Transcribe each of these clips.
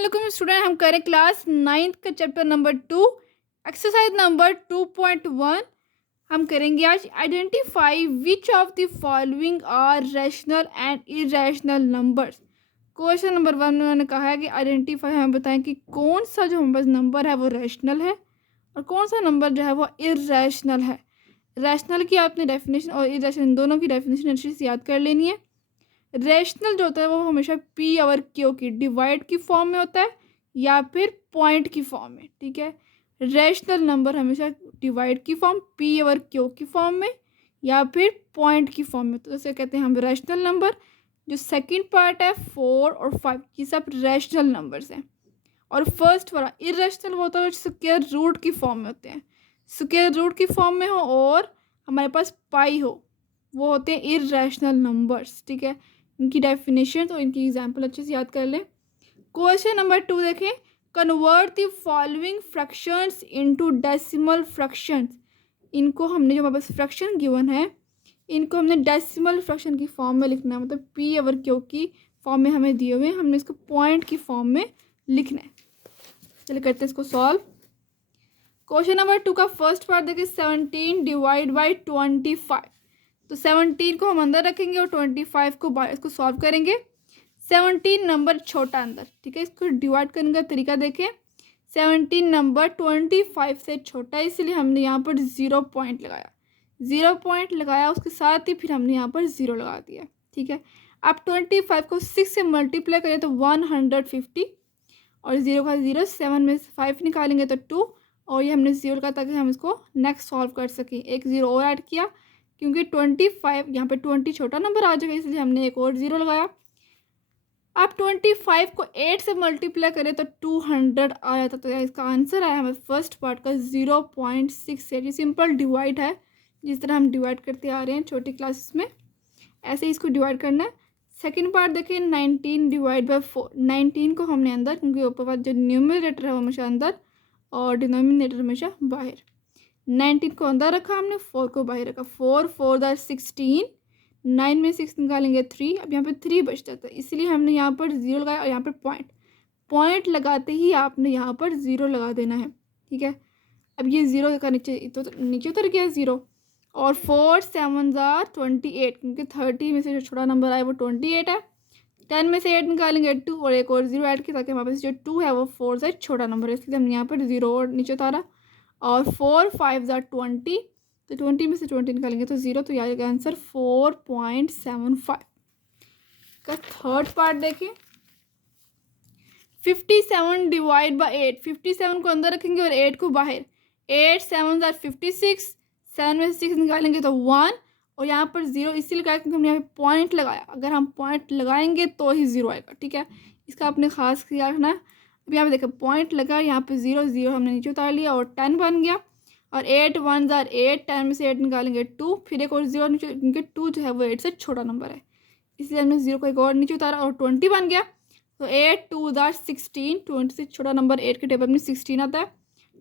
अस्सलाम स्टूडेंट, हम करें क्लास 9th का चैप्टर नंबर 2 एक्सरसाइज नंबर 2.1। हम करेंगे आज identify which of the following are rational and irrational numbers. Question number 1 में उन्होंने कहा है कि आइडेंटिफाई, हमें बताएं कि कौन सा जो हमारे पास नंबर है वो रैशनल है और कौन सा नंबर जो है वो इरेशनल है। रैशनल की आपने डेफिनेशन और इरेशनल दोनों की डेफिनेशन अच्छे से याद कर लेनी है। रेशनल जो होता है वो हमेशा पी और क्यू की डिवाइड की फॉर्म में होता है या फिर पॉइंट की फॉर्म में। ठीक है, रेशनल नंबर हमेशा डिवाइड की फॉर्म पी और क्यू की फॉर्म में या फिर पॉइंट की फॉर्म में, तो जैसे कहते हैं हम रेशनल नंबर। जो सेकंड पार्ट है 4 और 5 ये सब रेशनल नंबर्स हैं। और फर्स्ट वाला इरेशनल वो होता है स्क्वायर रूट की फॉर्म में होते हैं, स्क्वायर रूट की फॉर्म में हो और हमारे पास पाई हो, वो होते हैं इरेशनल नंबर्स। ठीक है, इनकी डेफिनेशन और इनकी एग्जांपल अच्छे से याद कर लें। क्वेश्चन नंबर 2 देखें, convert the following fractions into decimal fractions. इनको हमने जो हमारे पास फ्रैक्शन गिवन है इनको हमने डेसिमल फ्रैक्शन की फॉर्म में लिखना है, मतलब पी और क्यू की फॉर्म में हमें दिए हुए हैं, हमने इसको पॉइंट की फॉर्म में लिखना है। चलिए करते हैं इसको सॉल्व। क्वेश्चन नंबर 2 का फर्स्ट पार्ट देखिए, 17 डिवाइड बाई 25। तो 17 को हम अंदर रखेंगे और 25 को बाहर, इसको सॉल्व करेंगे। 17 नंबर छोटा अंदर, ठीक है, इसको डिवाइड करने का तरीका देखें। 17 नंबर 25 से छोटा है, इसलिए हमने यहाँ पर 0 पॉइंट लगाया, 0 पॉइंट लगाया, उसके साथ ही फिर हमने यहाँ पर 0 लगा दिया। ठीक है, आप 25 को 6 से मल्टीप्लाई करें तो 150 और 0 का 0, 7 में से 5 निकालेंगे तो 2 और ये हमने 0 का ताकि हम इसको नेक्स्ट सॉल्व कर सकें। एक 0 और ऐड किया क्योंकि 25 यहाँ पे 20 छोटा नंबर आ जाएगा, इसलिए हमने एक और 0 लगाया। आप 25 को 8 से मल्टीप्लाई करें तो 200 आ जाता, तो इसका आंसर आया हमें फर्स्ट पार्ट का 0.68। ये सिंपल डिवाइड है, जिस तरह हम डिवाइड करते आ रहे हैं छोटी क्लासेस में, ऐसे ही इसको डिवाइड करना है। सेकेंड पार्ट देखिए, 19 डिवाइड बाई 4। 19 को हमने अंदर, क्योंकि ऊपर पास जो न्यूमरेटर है वो हमेशा अंदर और डिनोमिनेटर हमेशा बाहर। 19 को अंदर रखा हमने, 4 को बाहर रखा। 4 4 दा 16, 9 में 6 निकालेंगे 3, अब यहाँ पे 3 बच जाता है, इसलिए हमने यहाँ पर 0 लगाया और यहाँ पर पॉइंट लगाते ही आपने यहाँ पर 0 लगा देना है। ठीक है, अब ये 0 का नीचे उतर गया 0 और 4 7 ज़ा 28, क्योंकि 30 में से जो छोटा नंबर आया वो 28 है। 10 में से 8 निकालेंगे 2 और एक और 0 ऐड किया ताकि हमारे पास जो 2 है वो 4 से छोटा नंबर है, इसलिए हमने यहाँ पर 0 और नीचे उतारा। और 4 5 ज़ा 20, तो 20 में से 20 निकालेंगे तो 0, तो यहाँ का आंसर 4.75। का थर्ड पार्ट देखें, 57 डिवाइड बाई 8। 57 को अंदर रखेंगे और 8 को बाहर। 8 7 ज़ा 56, 7 में से 6 निकालेंगे तो 1 और यहाँ पर 0 इसीलिए लगाया क्योंकि हमने यहाँ पे पॉइंट लगाया, अगर हम पॉइंट लगाएंगे तो ही 0 आएगा। ठीक है, इसका आपने खास ख्याल रखना है। अब यहाँ पे देखो पॉइंट लगा, यहाँ पे 0 0 हमने नीचे उतार लिया और 10 बन गया। और 8 1 ज़ा 8, 10 में से 8 निकालेंगे 2, फिर एक और 0 नीचे, क्योंकि 2 जो है वो 8 से छोटा नंबर है, इसलिए हमने 0 को एक और नीचे उतारा और 20 बन गया। तो 8 2 ज़ा 16, 20 से छोटा नंबर 8 के टेबल में 16 आता है।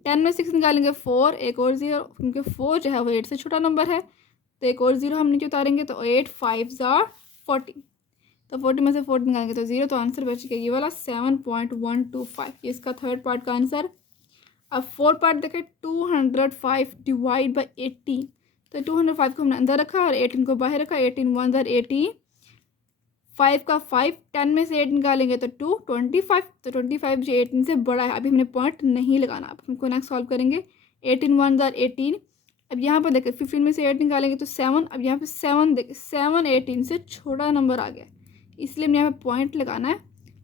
10 में 6 निकालेंगे 4, एक और 0, क्योंकि 4 जो है वो 8 से छोटा नंबर है, तो एक और 0 हम नीचे उतारेंगे तो 8 5 ज़ा 40, तो 40 में से 4 निकालेंगे तो 0, तो आंसर बच गया ये वाला 7.125। ये इसका थर्ड पार्ट का आंसर। अब फोर्थ पार्ट देखें, 205 डिवाइड बाई 18। तो 205 को हमने अंदर रखा और 18 को बाहर रखा। 18 1 ज़ा 18, 5 का 5, 10 में से 8 निकालेंगे तो 2, 25, तो 25 जो 18 से बड़ा है, अभी हमने पॉइंट नहीं लगाना, अब हमको नेक्स्ट सॉल्व करेंगे। 18 1 ज़ा 18, अब यहाँ पर देखें 15 में से 8 निकालेंगे तो 7, अब यहाँ पे 7 देखें, 7 18 से छोटा नंबर आ गया, इसलिए हमने यहाँ पे पॉइंट लगाना है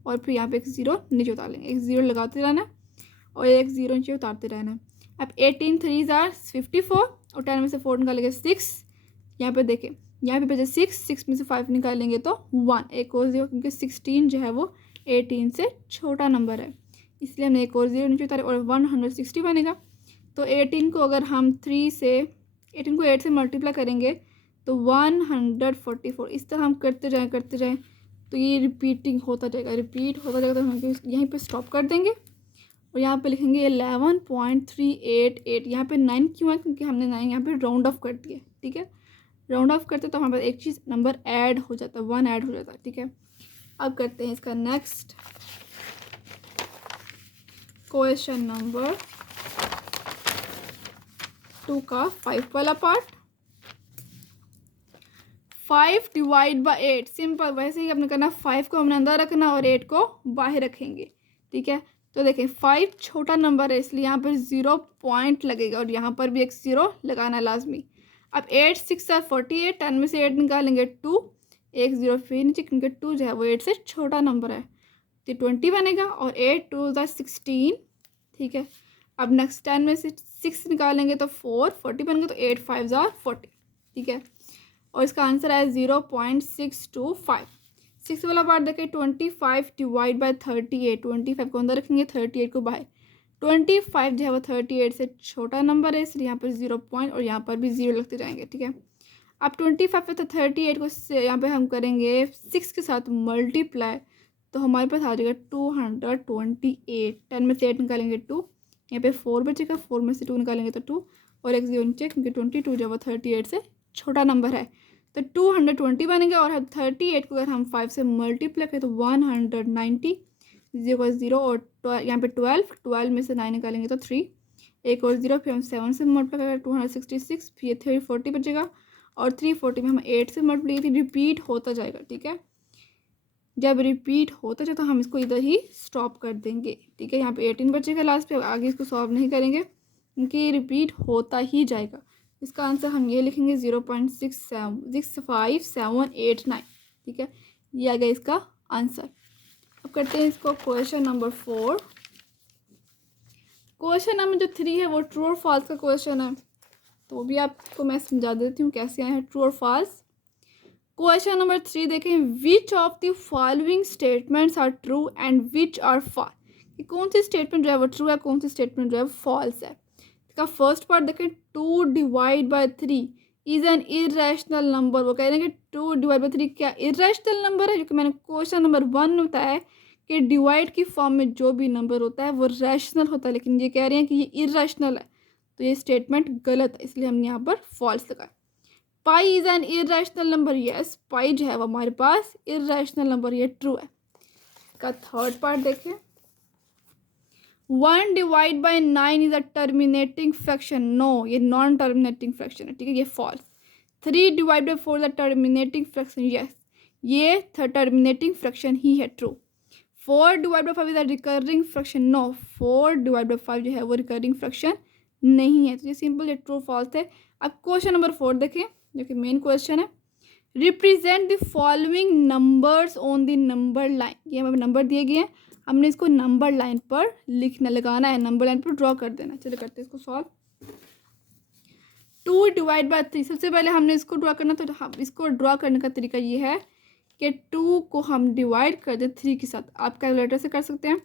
और फिर यहाँ पे एक 0 नीचे उतार लेंगे, एक 0 लगाते रहना है और एक 0 नीचे उतारते रहना है। अब 18 3 ज़ा 54 और 10 में से 4 निकालेंगे 6, यहाँ पे देखें यहाँ पे बचे 6 में से 5 निकालेंगे तो 1, एक और 0, क्योंकि 16 जो है वो 18 से छोटा नंबर है, इसलिए हमने एक और 0 नीचे उतारे और 160 बनेगा। तो 18 को अगर हम 18 को 8 से मल्टीप्लाई करेंगे तो 144, इस तरह हम करते जाएँ तो ये रिपीट होता जाएगा, तो हम यहीं पे स्टॉप कर देंगे और यहाँ पे लिखेंगे 11.388। यहाँ पे 9 क्यों है, क्योंकि हमने 9 यहाँ पे राउंड ऑफ कर दिया। ठीक है, राउंड ऑफ करते तो हमारे पास एक चीज़ नंबर ऐड हो जाता है, 1 ऐड हो जाता है। ठीक है, अब करते हैं इसका नेक्स्ट। क्वेश्चन नंबर 2 का 5 वाला पार्ट। 5 डिवाइड बाई 8, सिंपल वैसे ही आपने करना, 5 को हमने अंदर रखना और 8 को बाहर रखेंगे, ठीक है। तो देखें 5 छोटा नंबर है इसलिए यहाँ पर 0 पॉइंट लगेगा और यहाँ पर भी एक 0 लगाना लाजमी। अब 8 6 और 48, 10 में से 8 निकालेंगे 2, एक 0 फिर नीचे क्योंकि 2 जो है वो 8 से छोटा नंबर है, तो 20 बनेगा और 8 2 16, ठीक है। अब नेक्स्ट 10 में से 6 निकालेंगे तो 4, 40 बनेगा, तो 8 5 40, ठीक है। और इसका आंसर है 0.625। 6 वाला पार्ट देखें, 25 डिवाइड बाई 38, 25 को अंदर रखेंगे, 38 को बाहर। 25 जो है वो 38 से छोटा नंबर है इसलिए यहाँ पर 0 पॉइंट और यहाँ पर भी 0 लगते जाएंगे, ठीक है। अब 25 पे तो 38 को यहाँ पे हम करेंगे 6 के साथ मल्टीप्लाई, तो हमारे पास आ जाएगा 228। 10 में से 8 निकालेंगे 2, यहाँ पे 4 बचेगा, 4 में से 2 निकालेंगे तो 2 और एक 0 नीचे क्योंकि 22 जो है वो 38 से छोटा नंबर है, तो 220 बनेगा। और 38 को अगर हम 5 से मल्टीप्लाई करें तो 190, 0 और यहाँ पे 12 में से 9 निकालेंगे तो 3, एक और 0, फिर हम 7 से मल्टीप्लाई करें 266, फिर ये 340 बचेगा और 340 में हम 8 से मल्टीप्लाई रिपीट होता जाएगा, ठीक है। जब रिपीट होता जाए तो हम इसको इधर ही स्टॉप कर देंगे, ठीक है। यहाँ पे 18 बचेगा लास्ट पे, आगे इसको सॉल्व नहीं करेंगे क्योंकि रिपीट होता ही जाएगा। इसका आंसर हम ये लिखेंगे 0.65789, ठीक है। ये आ गया इसका आंसर। अब करते हैं इसको क्वेश्चन नंबर 4। क्वेश्चन नंबर जो 3 है वो ट्रू और फॉल्स का क्वेश्चन है, तो वो भी आपको मैं समझा देती हूँ कैसे आए हैं ट्रू और फॉल्स। क्वेश्चन नंबर 3 देखें, which of the following statements are true and which are false. कौन सी स्टेटमेंट जो है वो ट्रू है, कौन सी स्टेटमेंट जो है फॉल्स है। इसका फर्स्ट पार्ट देखें, 2 divide by 3 is an irrational number. वो कह रहे हैं कि 2 डिवाइड बाई 3 क्या इरेशनल नंबर है, क्योंकि मैंने क्वेश्चन नंबर 1 में बताया कि डिवाइड की फॉर्म में जो भी नंबर होता है वो रैशनल होता है, लेकिन ये कह रहे हैं कि ये इरेशनल है, तो ये स्टेटमेंट गलत है, इसलिए हमने यहाँ पर फॉल्स लगाया। Pi is an irrational number, yes pi जो है वो हमारे पास इरेशनल नंबर, ये ट्रू है। इसका थर्ड पार्ट देखें, 1 divide by 9 is a terminating fraction, no ये नॉन टर्मिनेटिंग फ्रैक्शन है, ठीक है, ये false. 3 divide by 4 is a terminating fraction, yes ये टर्मिनेटिंग फ्रैक्शन ही है, true. 4 divide by 5 is a recurring fraction, no 4 divide by 5 जो है वो रिकरिंग फ्रैक्शन नहीं है, तो ये सिंपल ये ट्रू फॉल्स है। अब क्वेश्चन नंबर 4 देखें जो कि मेन क्वेश्चन है, represent the following numbers on the number line. ये हमें नंबर दिए गए हैं, हमने इसको नंबर लाइन पर लिखना लगाना है, नंबर लाइन पर ड्रॉ कर देना। चलिए करते हैं इसको सॉल्व। 2 डिवाइड बाई 3, सबसे पहले हमने इसको ड्रॉ करना, तो हम इसको ड्रॉ करने का तरीका ये है कि 2 को हम डिवाइड कर दें 3 के साथ, आप कैलकुलेटर से कर सकते हैं,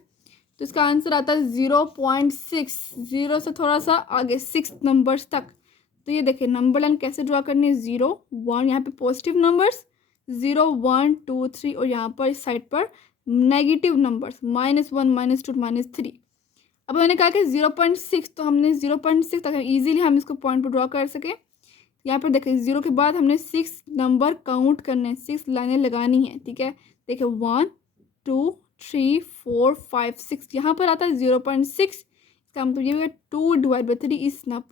तो इसका आंसर आता है 0.6, 0 से थोड़ा सा आगे 6 नंबर्स तक। तो ये देखिए नंबर लाइन कैसे ड्रॉ करनी है, 0 1 यहाँ पे पॉजिटिव नंबर्स 0 1 2 3 और यहाँ पर इस साइड पर नेगेटिव नंबर्स -1 -2 -3। अब मैंने कहा कि 0.6, तो हमने 0.6 तक इजीली हम इसको पॉइंट पर ड्रॉ कर सकें। यहाँ पर देखिए 0 के बाद हमने 6 नंबर काउंट करने हैं, 6 लाइनें लगानी है, ठीक है। देखिए 1 2 3 4 5 6, यहाँ पर आता है 0.6, इसका मतलब ये 2 डिवाइड बाई 3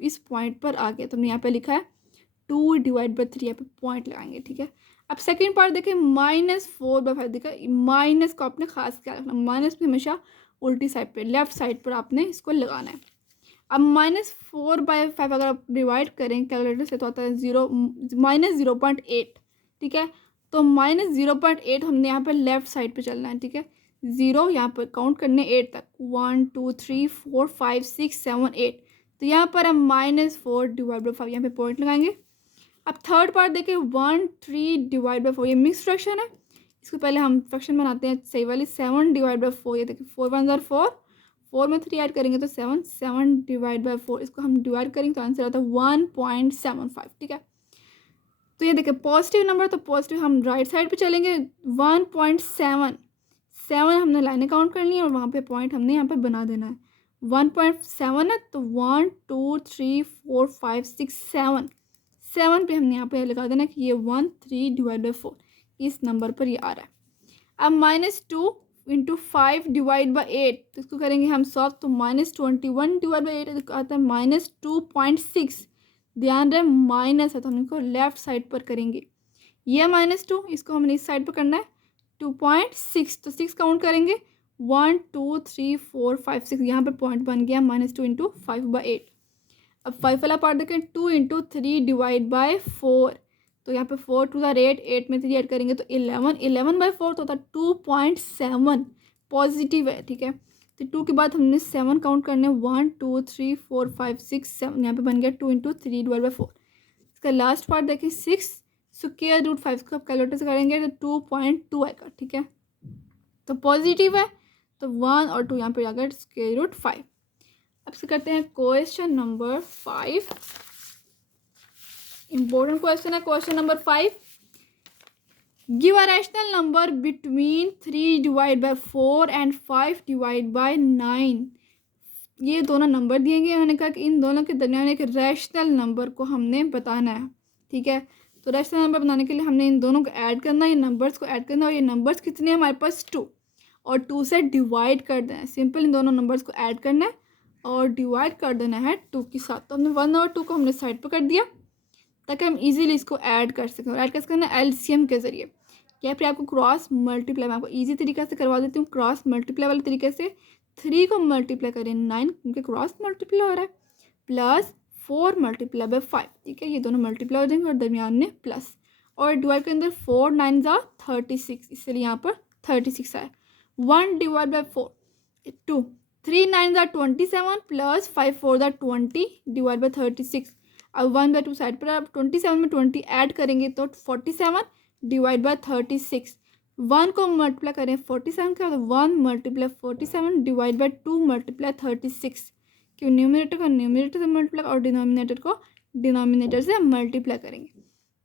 इस पॉइंट पर आ गया, तो हमने यहाँ पे लिखा है 2 डिवाइड बाई 3, यहाँ पे पॉइंट लगाएंगे, ठीक है। अब सेकेंड पार्ट देखें, -4/5, देखा माइनस को आपने खास क्या रखना, माइनस में हमेशा उल्टी साइड पे लेफ्ट साइड पर आपने इसको लगाना है। अब -4/5 अगर आप डिवाइड करें कैलकुलेटर से तो आता है -0.8, ठीक है। तो -0.8 हमने यहाँ पर लेफ्ट साइड पे चलना है, ठीक है। 0 यहाँ पर काउंट करने 8 तक, 1 2 3 4 5 6 7 8, तो यहाँ पर हम -4 डिवाइड बाई 5 यहाँ पे पॉइंट लगाएंगे। अब थर्ड पार्ट देखिए 1 3 डिवाइड बाई 4, ये मिक्स फ्रैक्शन है, इसको पहले हम फ्रैक्शन बनाते हैं सही वाली। 7 डिवाइड बाई 4, ये देखिए 4 1 ज़ार 4, 4 में 3 ऐड करेंगे तो 7, 7 डिवाइड बाई 4, इसको हम डिवाइड करेंगे तो आंसर आता है 1.75, ठीक है। तो ये देखिए पॉजिटिव नंबर, तो पॉजिटिव हम राइट साइड पे चलेंगे, 1.7 हमने लाइनें काउंट करनी है और वहाँ पे पॉइंट हमने यहाँ पे बना देना है। 1.7 है तो 1 2 3 4 5 6 7 पे हमने यहाँ पे लगा देना कि ये 1 3 डिवाइड बाई 4 इस नंबर पर ये आ रहा है। अब -2 इंटू 5 डिवाइड बाई 8, तो इसको करेंगे हम सॉल्व, तो -21 डिवाइड बाई 8 आता है -2.6। ध्यान रहे माइनस है तो हम इसको लेफ्ट साइड पर करेंगे। ये -2, इसको हमने इस साइड पर करना है 2.6, तो 6 काउंट करेंगे 1 2 3 4 5 6, यहाँ पर पॉइंट बन गया -2 इंटू 5/8। अब 5 वाला पार्ट देखें, 2 इंटू 3 डिवाइड बाई 4, तो यहाँ पे 4 टू द रेट 8 में 3 ऐड करेंगे तो 11/4 तो होता है 2.7, पॉजिटिव है। ठीक है, तो 2 के बाद हमने 7 काउंट करने, 1 2 3 4 5 6 7, यहाँ पे बन गया 2 इंटू 3 डिवाइड बाई 4। इसका लास्ट पार्ट देखें 6 स्क्वायर रूट 5 को आप कैलकुलेटर से करेंगे तो 2.2 आएगा। ठीक है, तो पॉजिटिव है, तो 1 और 2 यहाँ पे जाकर स्क्वायर रूट 5। अब से करते हैं क्वेश्चन नंबर 5। इंपॉर्टेंट क्वेश्चन है question number 5। Give a rational number between 3 divide by 4 and 5 divide by 9। ये दोनों नंबर दिए गए, मैंने कहा कि इन दोनों के दरमियान एक रैशनल नंबर को हमने बताना है। ठीक है, तो रैशनल नंबर बनाने के लिए हमने इन दोनों को ऐड करना है, ये नंबर्स को ऐड करना है, और ये नंबर्स कितने हैं हमारे पास 2, और 2 से डिवाइड कर देना है। सिंपल इन दोनों नंबर्स को ऐड करना है और डिवाइड कर देना है 2 के साथ। तो हमने 1 और 2 को हमने साइड पर कर दिया ताकि हम इजीली इसको ऐड कर सकें। और ऐड कैसे करना है, एलसीएम के ज़रिए, या फिर आपको क्रॉस मल्टीप्लाई, मैं आपको ईजी तरीका से करवा देती हूँ। क्रॉस मल्टीप्लाई वाले तरीके से 3 को मल्टीप्लाई करें 9, क्योंकि क्रॉस मल्टीप्लाई हो रहा है, प्लस 4 मल्टीप्लाई बाई 5। ठीक है, ये दोनों मल्टीप्लाई हो जाएंगे और दरमियान में प्लस, और डिवाइड के अंदर 4 9 जा 36, इसलिए यहाँ पर 36 आया। 1 डिवाइड बाई 4 2, 3 9 जा 27 प्लस 5 4 जा 20 डिवाइड बाई 36। अब 1/2 साइड पर, अब 27 में 20 ऐड करेंगे तो 47 डिवाइड बाई 36। 1 को मल्टीप्लाई करें 47 के बाद 1 मल्टीप्लाई 47 डिवाइड बाई 2 मल्टीप्लाई 36, क्यों न्यूमरेटर को न्यूमरेटर से मल्टीप्लाई और डिनोमिनेटर को डिनोमिनेटर से मल्टीप्लाई करेंगे।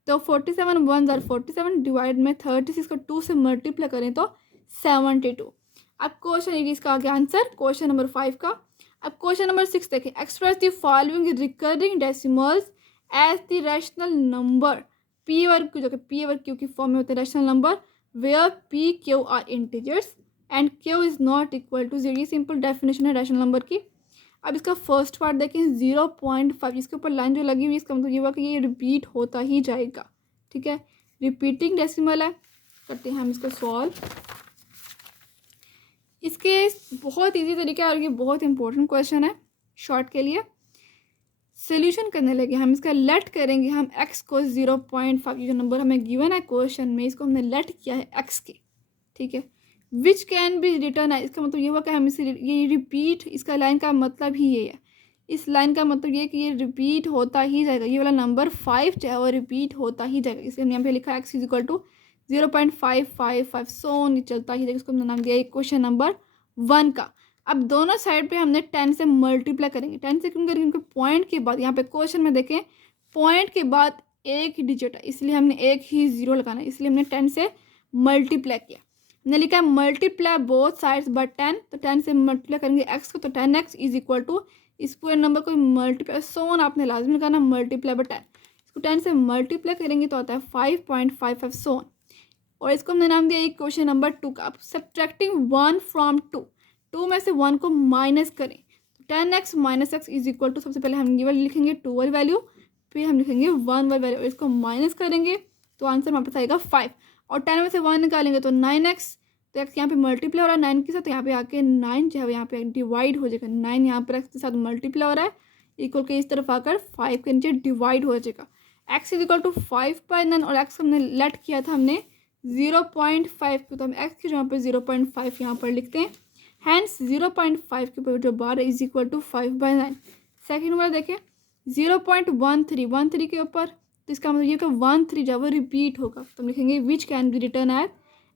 तो 47 1 जार 47 डिवाइड में 36 को 2 से मल्टीप्लाई करें तो 72। अब क्वेश्चन इसका आगे आंसर क्वेश्चन नंबर 5 का। अब क्वेश्चन नंबर 6 देखें, express the following recurring decimals as the rational number P और क्यू, जो कि पी और क्यू की फॉर्म में होते हैं rational number, where P Q are integers and Q is not equal to 0। ये सिंपल डेफिनेशन है रैशनल नंबर की। अब इसका फर्स्ट पार्ट देखें 0.5, इसके ऊपर लाइन जो लगी हुई है इसका मतलब ये हुआ कि ये रिपीट होता ही जाएगा। ठीक है, रिपीटिंग डेसिमल है। करते हैं हम इसको सॉल्व। इसके बहुत इजी तरीका है और ये बहुत इंपॉर्टेंट क्वेश्चन है शॉर्ट के लिए। सोल्यूशन करने लगे हम, इसका लेट करेंगे हम x को 0.5, ये जो नंबर हमें गिवन है क्वेश्चन में इसको हमने लेट किया है x के। ठीक है, विच कैन बी रिटर्न है, इसका मतलब ये हुआ कि हम इसे ये रिपीट, इसका लाइन का मतलब ही ये है, इस लाइन का मतलब ये कि ये रिपीट होता ही जाएगा, ये वाला नंबर 5 जो है वो रिपीट होता ही जाएगा। इसलिए हमने यहाँ पे लिखा है x इक्वल टू 0.555 सोन चलता ही जाएगा। इसको हमने नाम दिया क्वेश्चन नंबर 1 का। अब दोनों साइड पे हमने 10 से मल्टीप्लाई करेंगे। 10 से क्यों करेंगे, क्योंकि पॉइंट के बाद यहाँ पे क्वेश्चन में देखें पॉइंट के बाद एक ही डिजिट है, इसलिए हमने एक ही जीरो लगाना है, इसलिए हमने 10 से मल्टीप्लाई किया। हमने लिखा है मल्टीप्लाई बोथ साइड्स बाय 10, तो 10 से मल्टीप्लाई करेंगे x को, तो 10x इज इक्वल टू इस पूरे नंबर को मल्टीप्लाई सोन आपने लाजमी लगाना मल्टीप्लाई बाय 10। इसको 10 से मल्टीप्लाई करेंगे तो आता है 5.55 सोन, और इसको हमने नाम दिया क्वेश्चन नंबर 2 का। अब सब्ट्रैक्टिंग 1 फ्रॉम 2 में से 1 को माइनस करें तो 10x minus X is equal to, सबसे पहले हम ये वाली लिखेंगे 2 वाली वैल्यू, फिर हम लिखेंगे 1 वाली वैल्यू, और इसको माइनस करेंगे तो आंसर हमारे पास आएगा 5, और 10 में से 1 निकालेंगे तो 9x, तो x यहाँ पे मल्टीप्लाई हो रहा है 9 के साथ, तो यहाँ पे आके 9 जो है यहाँ पे डिवाइड हो जाएगा। 9 यहाँ पर x के साथ मल्टीप्लाई हो रहा है, इक्वल के इस तरफ आकर 5 के नीचे डिवाइड हो जाएगा। x इज इक्वल टू 5/9, और x हमने लेट किया था हमने 0.5 को, तो हम x की जगह पे 0.5 यहाँ पर लिखते हैं। हैंस 0.5 के ऊपर जो bar is equal to 5/9। Second वाला देखें 0.13 के ऊपर, तो इसका मतलब ये कि 13 जब वो रिपीट होगा तो हम लिखेंगे which can be written as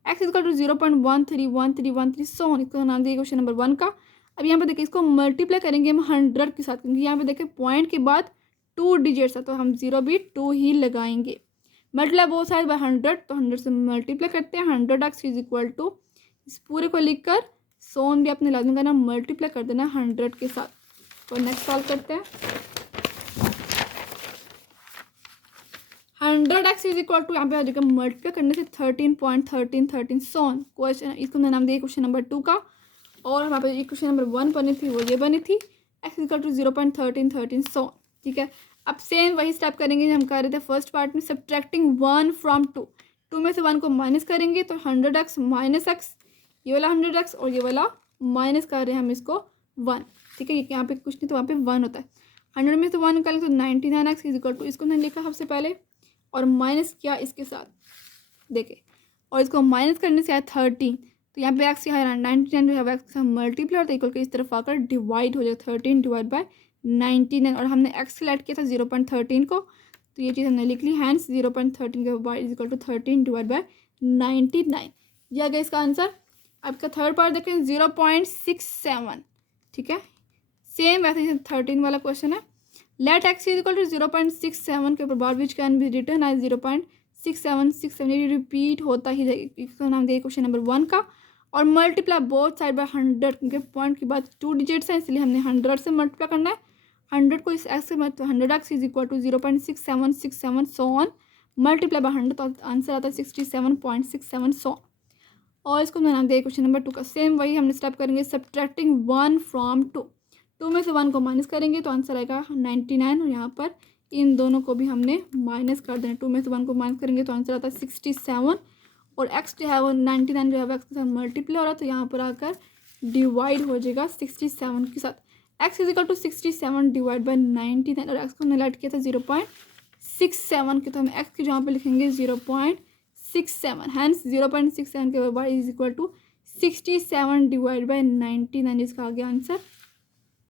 x is equal to 0.131313 so on. इसका नाम दिया क्वेश्चन नंबर 1 का। अब यहाँ पे देखिए इसको मल्टीप्लाई करेंगे हम 100 के साथ, क्योंकि यहाँ पे देखें पॉइंट के बाद 2 डिजिट्स है, तो हम 0 भी 2 ही लगाएंगे। मल्टीप्लाई बोथ साइड बाय 100, तो 100 से मल्टीप्लाई करते हैं 100x इज इक्वल टू इस पूरे को लिखकर सोन भी अपने लाजमी करना मल्टीप्लाई कर देना 100 के साथ। और नेक्स्ट सॉल्व करते हैं। 100x इज इक्वल टू, यहाँ पे आ जाएगा मल्टीप्लाई करने से 13.1313 सोन। क्वेश्चन इसको मैंने नाम दिया क्वेश्चन नंबर 2 का। और हमारे पास क्वेश्चन नंबर 1 बनी थी, वो ये बनी थी x इक्वल टू 0.1313 सोन। ठीक है, अब सेम वही स्टेप करेंगे हम कर रहे थे फर्स्ट पार्ट में, सब्ट्रैक्टिंग 1 फ्रॉम 2। 2 में से 1 को माइनस करेंगे तो 100x माइनस x, ये वाला 100x और ये वाला माइनस कर रहे हैं हम इसको 1। ठीक है, यहाँ पे कुछ नहीं तो वहाँ पे 1 होता है। 100 में से 1 निकालें तो 99x इज इक्वल टू, इसको मैंने लिखा सबसे पहले और माइनस किया इसके साथ देखे, और इसको माइनस करने से आया 13, तो यहाँ पे एक्स यहाँ 99 जो है एक्स का मल्टीप्लाई होता है इक्वल के इस तरफ आकर डिवाइड हो जाएगा 13 डिवाइड बाय 99, और हमने एक्स सेलेक्ट किया था 0.13 को, तो ये चीज़ हमने लिख ली, हैंस 0.13 के Y is equal to 13 divide by 99। यह आ गया इसका आंसर। आपका थर्ड पार्ट देखें 0.67। ठीक है, सेम वैसे 13 वाला क्वेश्चन है। Let x is equal to 0.67 के ऊपर bar which can be written as 0.6767, ये रिपीट होता ही जाएगा। इसका नाम दिया क्वेश्चन नंबर 1 का। और मल्टीप्लाई बोथ साइड बाय 100, क्योंकि पॉइंट की बात 2 डिजिट्स हैं इसलिए हमने 100 से मल्टीप्लाई करना है। 100 को इस एक्स से मतलब 100x is equal to 0.6767 so on, multiply by 100 तो आंसर आता है 67.67 सो। और इसको मैं नाम दिया क्वेश्चन नंबर 2 का। सेम वही हमने स्टेप करेंगे, सब्ट्रैक्टिंग 1 फ्रॉम 2। 2 में से 1 को माइनस करेंगे तो आंसर आएगा 99, और यहाँ पर इन दोनों को भी हमने माइनस कर देना। 2 में से 1 को माइनस करेंगे तो आंसर आता है 67, और x जो है वो 99 जो है एक्स के साथ मल्टीप्लाई हो रहा है, तो यहाँ पर आकर डिवाइड हो जाएगा 67 के साथ। x is equal to 67 divide by 99, और x को हमने लेट किया था 0.67 के, तो हम x की जहाँ पे लिखेंगे 0.67, हैंस 0.67 के y is equal to 67 divide by 99, इसका आ गया आंसर